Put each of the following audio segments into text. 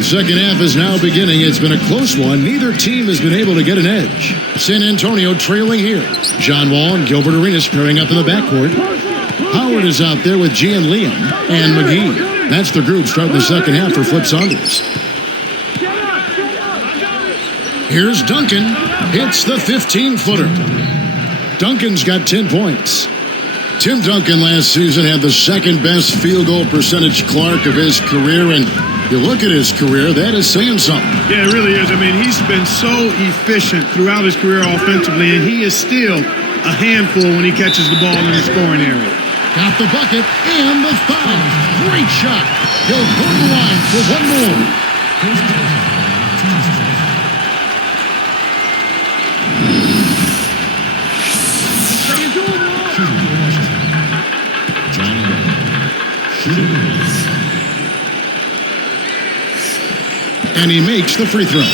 The second half is now beginning. It's been a close one. Neither team has been able to get an edge. San Antonio trailing here. John Wall and Gilbert Arenas pairing up in the backcourt. Howard is out there with G and Liam and McGee. That's the group starting the second half for Flip Saunders. Here's Duncan. Hits the 15-footer. Duncan's got 10 points. Tim Duncan last season had the second best field goal percentage, Clark, of his career, and you look at his career, that is saying something. Yeah, it really is. I mean, he's been so efficient throughout his career offensively, and he is still a handful when he catches the ball in the scoring area. Got the bucket and the foul. Great shot. He'll go to the line for one more. And he makes the free throw.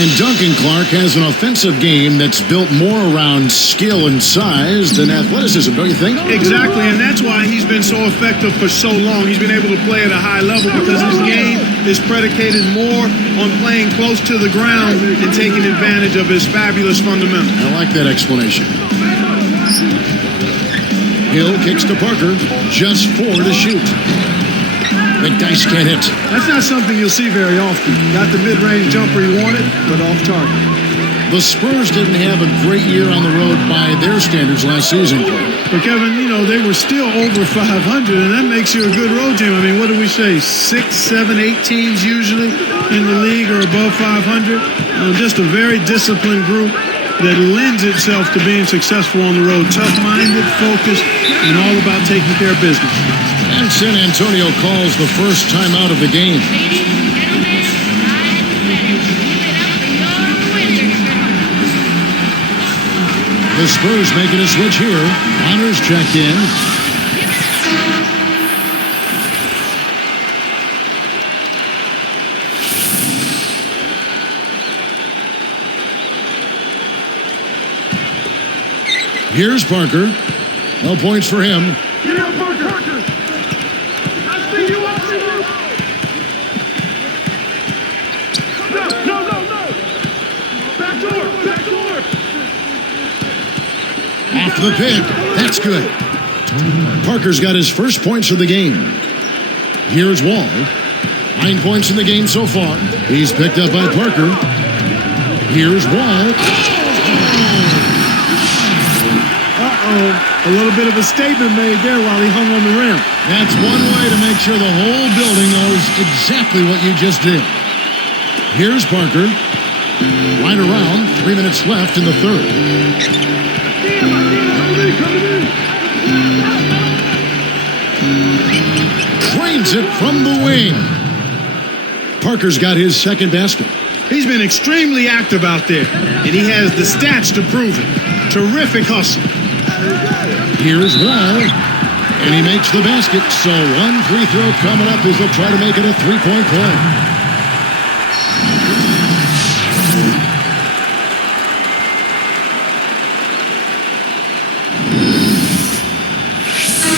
And Duncan Clark has an offensive game that's built more around skill and size than athleticism, don't you think? Exactly, and that's why he's been so effective for so long. He's been able to play at a high level because his game is predicated more on playing close to the ground and taking advantage of his fabulous fundamentals. I like that explanation. Hill kicks to Parker, just 4 to shoot. McDice can't hit. That's not something you'll see very often. Got the mid-range jumper he wanted, but off target. The Spurs didn't have a great year on the road by their standards last season. But Kevin, you know, they were still over 500, and that makes you a good road team. I mean, what do we say? 6, 7, 8 teams usually in the league are above 500. Just a very disciplined group that lends itself to being successful on the road. Tough-minded, focused, and all about taking care of business. And San Antonio calls the first time out of the game. The Spurs making a switch here. Honors checked in. Here's Parker. No points for him. Get out, Parker! I see you up there! No! Back door! Off the pick. That's good. Parker's got his first points of the game. Here's Wall. 9 points in the game so far. He's picked up by Parker. Here's Wall. A little bit of a statement made there while he hung on the rim. That's one way to make sure the whole building knows exactly what you just did. Here's Parker. Right around. 3 minutes left in the third. Drains it from the wing. Parker's got his second basket. He's been extremely active out there, and he has the stats to prove it. Terrific hustle. Here's Wall, and he makes the basket. So one free throw coming up as they'll try to make it a three-point play.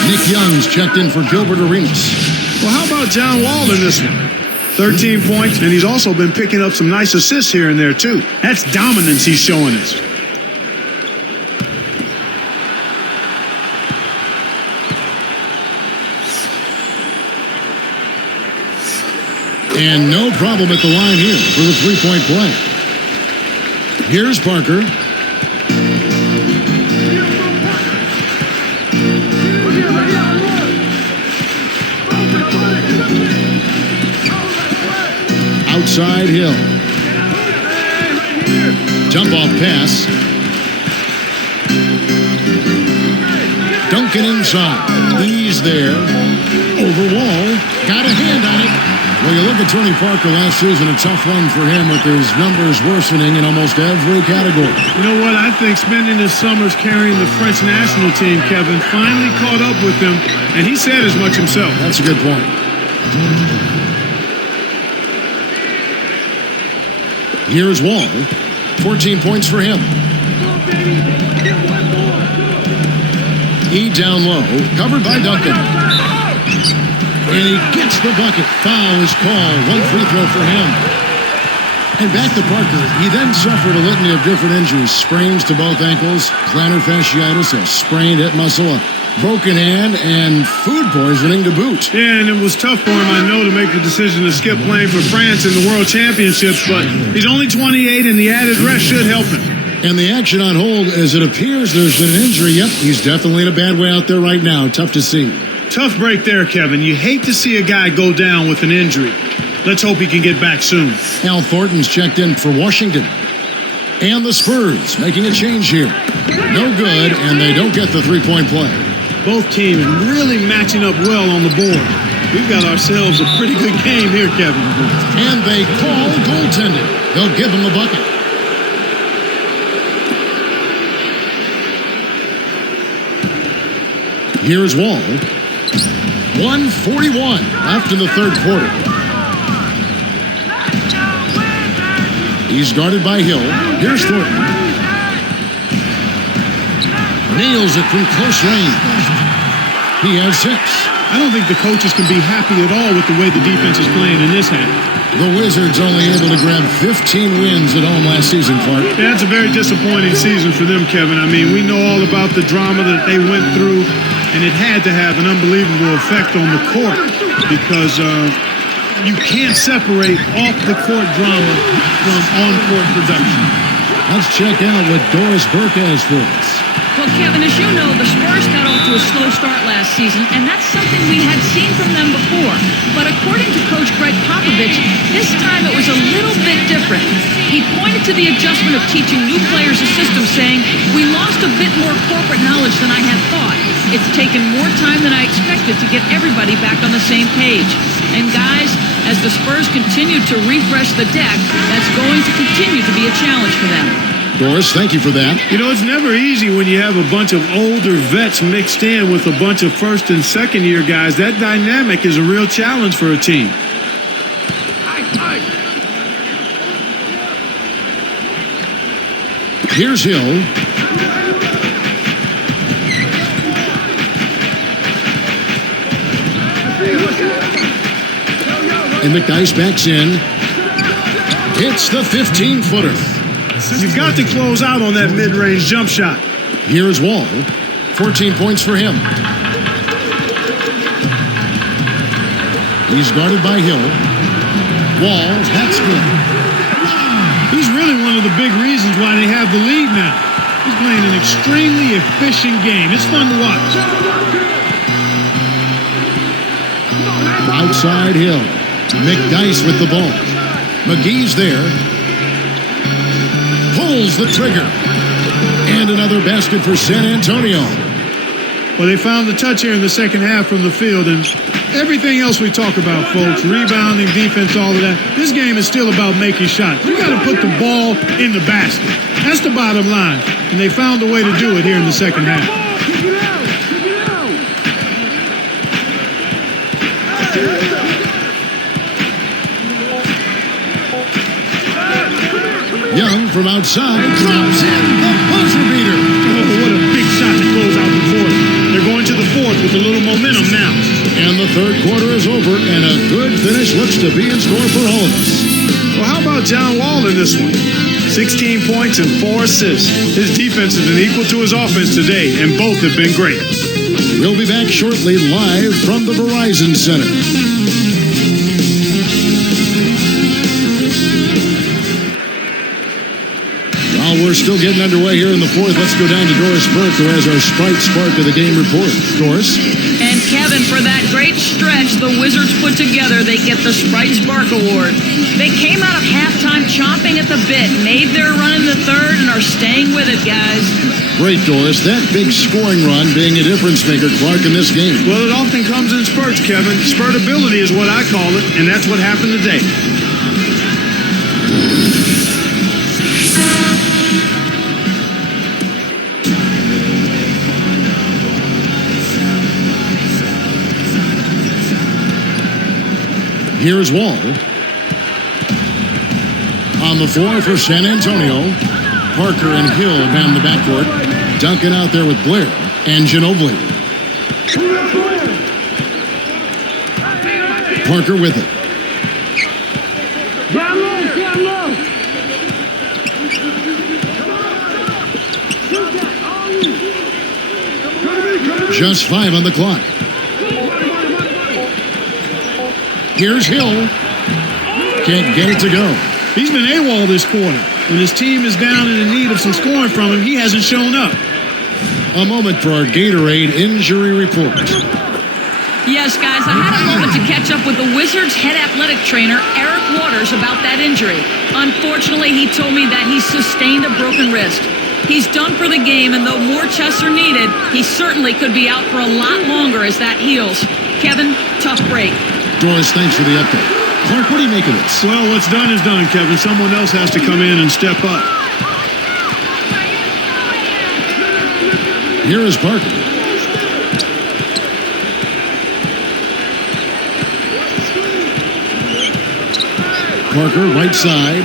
Nick Young's checked in for Gilbert Arenas. Well, how about John Wall in this one? 13 points, and he's also been picking up some nice assists here and there, too. That's dominance he's showing us. And no problem at the line here for the three-point play. Here's Parker. Outside Hill. Jump-off pass. Duncan inside. He's there. Over Wall. Got a hand on it. Well, you look at Tony Parker last season, a tough run for him with his numbers worsening in almost every category. You know what? I think spending his summers carrying the French national team, Kevin, finally caught up with him, and he said as much himself. That's a good point. Here's Wall. 14 points for him. E down low, covered by Duncan. And he gets the bucket. Foul is called. One free throw for him. And back to Parker. He then suffered a litany of different injuries. Sprains to both ankles, plantar fasciitis, a sprained hip muscle, a broken hand, and food poisoning to boot. Yeah, and it was tough for him, I know, to make the decision to skip playing for France in the World Championships, but he's only 28, and the added rest should help him. And the action on hold, as it appears there's been an injury. Yep, he's definitely in a bad way out there right now. Tough to see. Tough break there, Kevin. You hate to see a guy go down with an injury. Let's hope he can get back soon. Al Thornton's checked in for Washington. And the Spurs making a change here. No good, and they don't get the three-point play. Both teams really matching up well on the board. We've got ourselves a pretty good game here, Kevin. And they call goaltending. They'll give him the bucket. Here's Wall. 1:41 left in the third quarter. He's guarded by Hill. Here's Thornton. Nails it from close range. He has 6. I don't think the coaches can be happy at all with the way the defense is playing in this half. The Wizards only able to grab 15 wins at home last season, Clark. Yeah, it's a very disappointing season for them, Kevin. I mean, we know all about the drama that they went through, and it had to have an unbelievable effect on the court because you can't separate off-the-court drama from on-court production. Let's check out what Doris Burke has for us. Well, Kevin, as you know, the Spurs got off to a slow start last season, and that's something we had seen from them before. But according to Coach Greg Popovich, this time it was a little bit different. He pointed to the adjustment of teaching new players a system, saying, "We lost a bit more corporate knowledge than I had thought. It's taken more time than I expected to get everybody back on the same page." And guys, as the Spurs continue to refresh the deck, that's going to continue to be a challenge for them. Doris, thank you for that. You know, it's never easy when you have a bunch of older vets mixed in with a bunch of first and second year guys. That dynamic is a real challenge for a team. Here's Hill. And McDyess backs in. Hits the 15-footer. You've got to close out on that mid-range jump shot. Here's Wall. 14 points for him. He's guarded by Hill. Wall, that's good. He's really one of the big reasons why they have the lead now. He's playing an extremely efficient game. It's fun to watch. Outside Hill. McDyess with the ball. McGee's there. Pulls the trigger. And another basket for San Antonio. Well, they found the touch here in the second half from the field, and everything else we talk about, folks, rebounding, defense, all of that, this game is still about making shots. You got to put the ball in the basket. That's the bottom line, and they found a way to do it here in the second half. Young from outside drops in the buzzer beater. Oh, what a big shot to close out the quarter. They're going to the fourth with a little momentum now. And the third quarter is over, and a good finish looks to be in store for all of us. Well, how about John Wall in this one? 16 points and 4 assists. His defense has been equal to his offense today, and both have been great. We'll be back shortly live from the Verizon Center. We're still getting underway here in the fourth. Let's go down to Doris Burke, who has our Sprite Spark of the Game report. Doris? And Kevin, for that great stretch the Wizards put together, they get the Sprite Spark Award. They came out of halftime chomping at the bit, made their run in the third, and are staying with it, guys. Great, Doris. That big scoring run being a difference maker, Clark, in this game. Well, it often comes in spurts, Kevin. Spurtability is what I call it, and that's what happened today. Here's Wall. On the floor for San Antonio. Parker and Hill man the backcourt. Duncan out there with Blair and Ginobili. Parker with it. Get low, get low. Just 5 on the clock. Here's Hill. Can't get it to go. He's been AWOL this quarter. When his team is down and in need of some scoring from him, he hasn't shown up. A moment for our Gatorade injury report. Yes, guys, I had a moment to catch up with the Wizards' head athletic trainer, Eric Waters, about that injury. Unfortunately, he told me that he sustained a broken wrist. He's done for the game, and though more tests are needed, he certainly could be out for a lot longer as that heals. Kevin, tough break. Doris, thanks for the update. Clark, what do you make of this? Well, what's done is done, Kevin. Someone else has to come in and step up. Here is Parker. Parker, right side.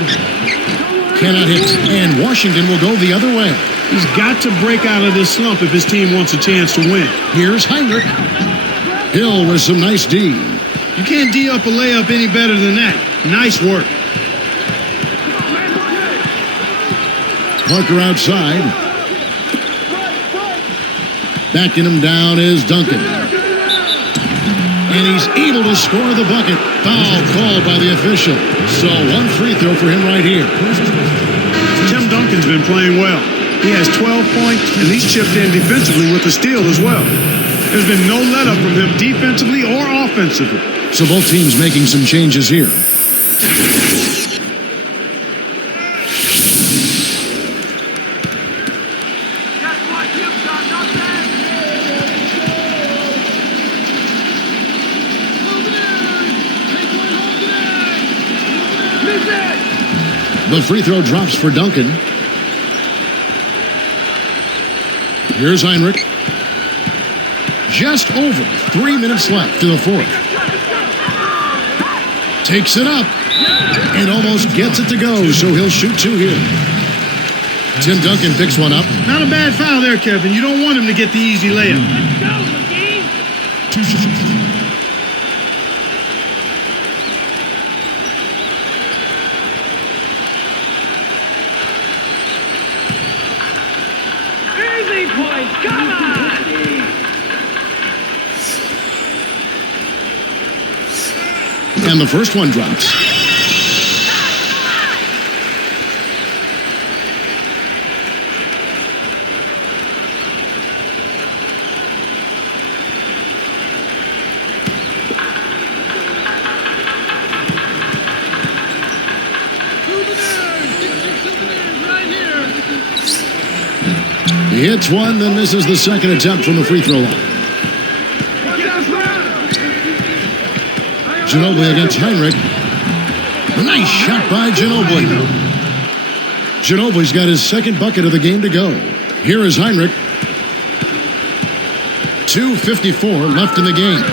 Cannot hit. And Washington will go the other way. He's got to break out of this slump if his team wants a chance to win. Here's Heinrich. Hill with some nice D. You can't D up a layup any better than that. Nice work. Parker outside. Backing him down is Duncan. And he's able to score the bucket. Foul called by the official. So 1 free throw for him right here. Tim Duncan's been playing well. He has 12 points, and he's chipped in defensively with a steal as well. There's been no let-up from him defensively or offensively. So both teams making some changes here. Just like you've done, not bad. Miss it. The free throw drops for Duncan. Here's Heinrich. Just over 3 minutes left to the fourth. Takes it up and almost gets it to go, so he'll shoot 2 here. Tim Duncan picks one up. Not a bad foul there, Kevin. You don't want him to get the easy layup. Let's go, McGee. Easy points, come on! And the first one drops. He hits one, then misses the second attempt from the free throw line. Ginobili against Heinrich. Nice shot by Ginobili. Ginobili's got his second bucket of the game to go. Here is Heinrich. 2:54 left in the game.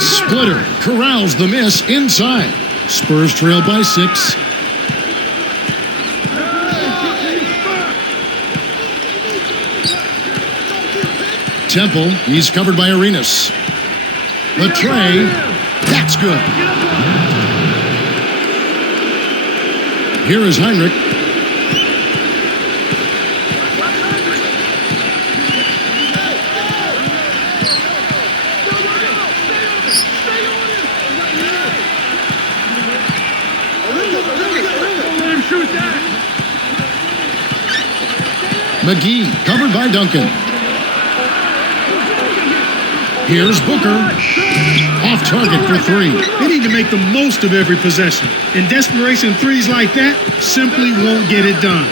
Splitter corrals the miss inside. Spurs trail by 6. Temple, he's covered by Arenas. The tray, that's good. Here is Heinrich. McGee, covered by Duncan. Here's Booker. Off target for 3. They need to make the most of every possession. In desperation, threes like that simply won't get it done.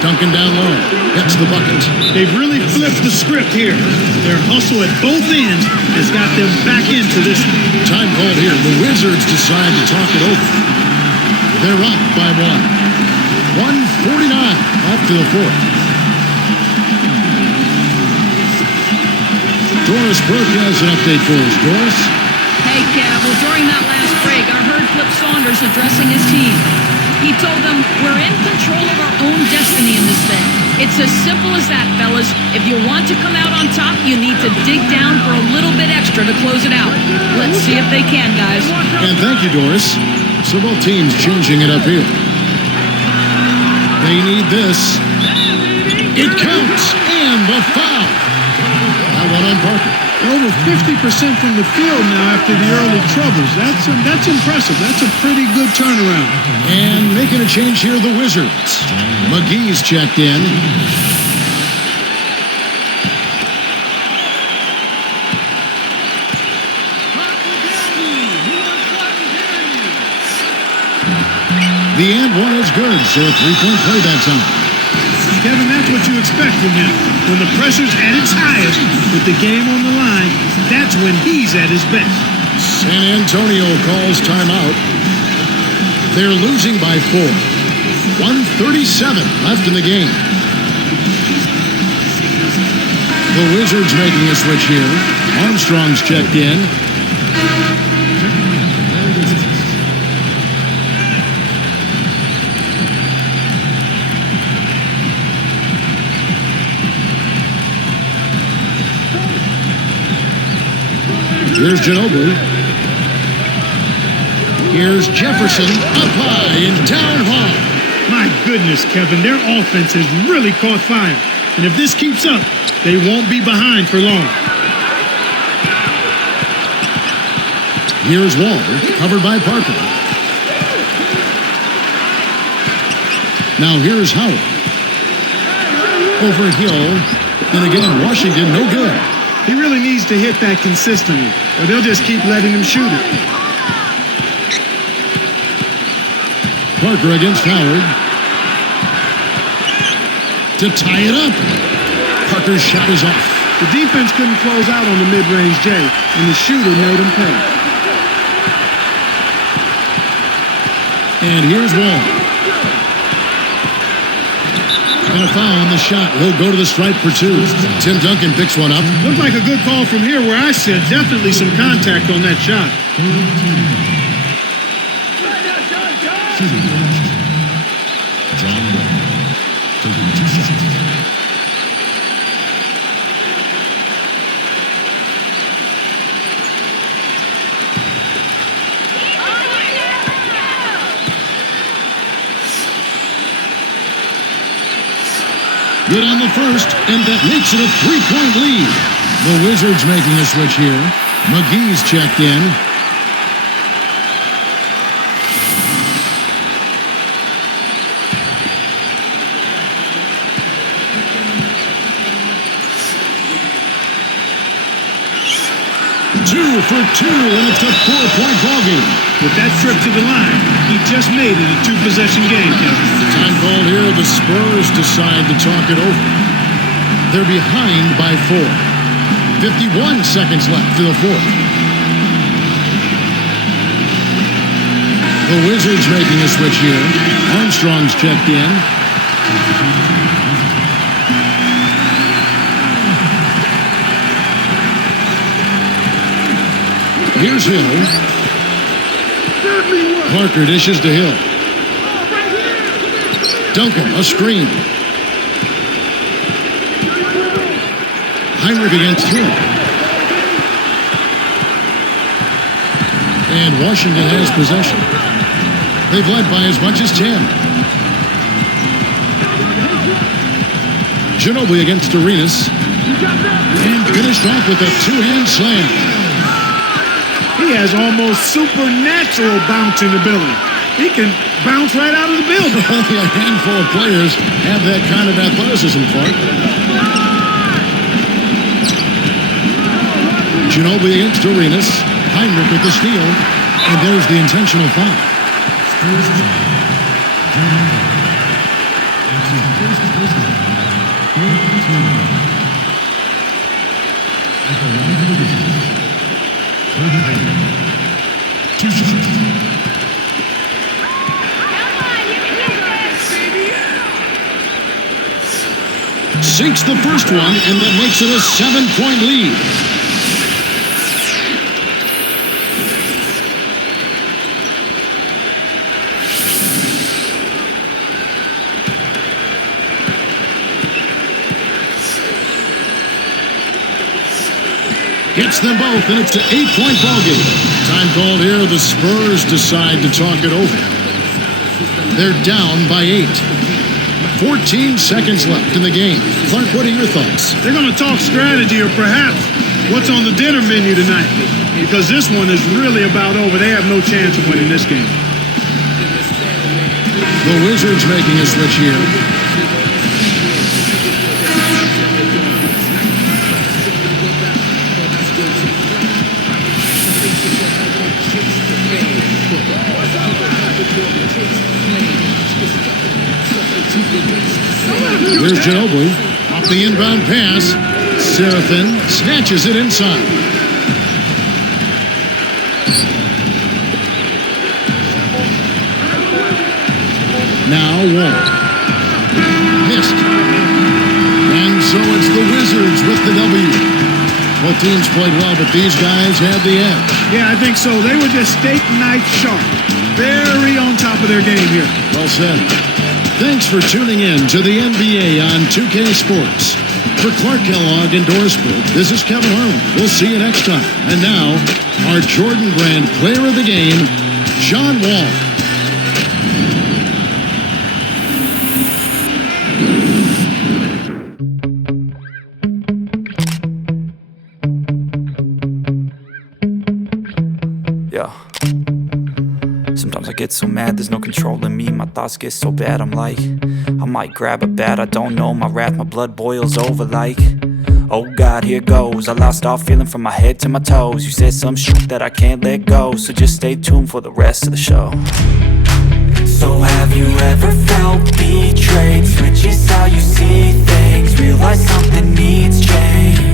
Duncan down low. Gets the bucket. They've really flipped the script here. Their hustle at both ends has got them back into this. Time called here. The Wizards decide to talk it over. They're up by 1. 1:49 after the fourth. Doris Burke has an update for us. Doris? Hey, Kev, well, during that last break, I heard Flip Saunders starters addressing his team. He told them, we're in control of our own destiny in this thing. It's as simple as that, fellas. If you want to come out on top, you need to dig down for a little bit extra to close it out. Let's see if they can, guys. And thank you, Doris. So both teams changing it up here. They need this. It counts, and the foul. That one on Parker. Over 50% from the field now after the early troubles. That's impressive. That's a pretty good turnaround. And making a change here, the Wizards. McGee's checked in. The and one is good, so a three-point play that time. Kevin, that's what you expect from him. When the pressure's at its highest, with the game on the line, that's when he's at his best. San Antonio calls timeout. They're losing by 4. 1:37 left in the game. The Wizards making a switch here. Armstrong's checked in. Here's Ginobili. Here's Jefferson up high and down hard. My goodness, Kevin, their offense has really caught fire. And if this keeps up, they won't be behind for long. Here's Wall, covered by Parker. Now here's Howard. Over Hill. And again, Washington, no good. He really needs to hit that consistently, or they'll just keep letting him shoot it. Parker against Howard. To tie it up. Parker's shot is off. The defense couldn't close out on the mid-range J, and the shooter made him pay. And here's Wall. And a foul on the shot. He'll go to the stripe for 2. Tim Duncan picks one up. Looked like a good call from here where I said definitely some contact on that shot. John Wall taking 2 shots. Good on the first, and that makes it a 3-point lead. The Wizards making a switch here. McGee's checked in. Two for 2, and it's a 4-point ballgame. With that trip to the line, he just made it a 2-possession game, Kevin. Time called here. The Spurs decide to talk it over. They're behind by 4. 51 seconds left to the 4th. The Wizards making a switch here. Armstrong's checked in. Here's Hill. Parker dishes to Hill. Duncan, a screen. Heinrich against Hill. And Washington has possession. They've led by as much as 10. Ginobili against Arenas. And finished off with a 2-hand slam. He has almost supernatural bouncing ability. He can bounce right out of the building. Only a handful of players have that kind of athleticism, Clark. Ginobili against Arenas. Heinrich with the steal. And there's the intentional foul. Two shots. Sinks the first one, and that makes it a 7-point lead. Hits them both, and it's an 8-point ball game. Time called here. The Spurs decide to talk it over. They're down by 8. 14 seconds left in the game. Clark, what are your thoughts? They're going to talk strategy or perhaps what's on the dinner menu tonight, because this one is really about over. They have no chance of winning this game. The Wizards making a switch here. Here's Ginobili off the inbound pass. Seraphin snatches it inside. Now Wall. Missed. And so it's the Wizards with the W. Both teams played well, but these guys had the edge. Yeah, I think so. They were just steak knife sharp. Very on top of their game here. Well said. Thanks for tuning in to the NBA on 2K Sports. For Clark Kellogg and Doris Burke, this is Kevin Harlan. We'll see you next time. And now, our Jordan Brand Player of the Game, John Wall. Yeah. Sometimes I get so mad, there's no controlling me. My thoughts get so bad, I'm like, I might grab a bat, I don't know. My wrath, my blood boils over like, oh God, here goes. I lost all feeling from my head to my toes. You said some shit that I can't let go, so just stay tuned for the rest of the show. So have you ever felt betrayed? Switches how you see things, realize something needs change.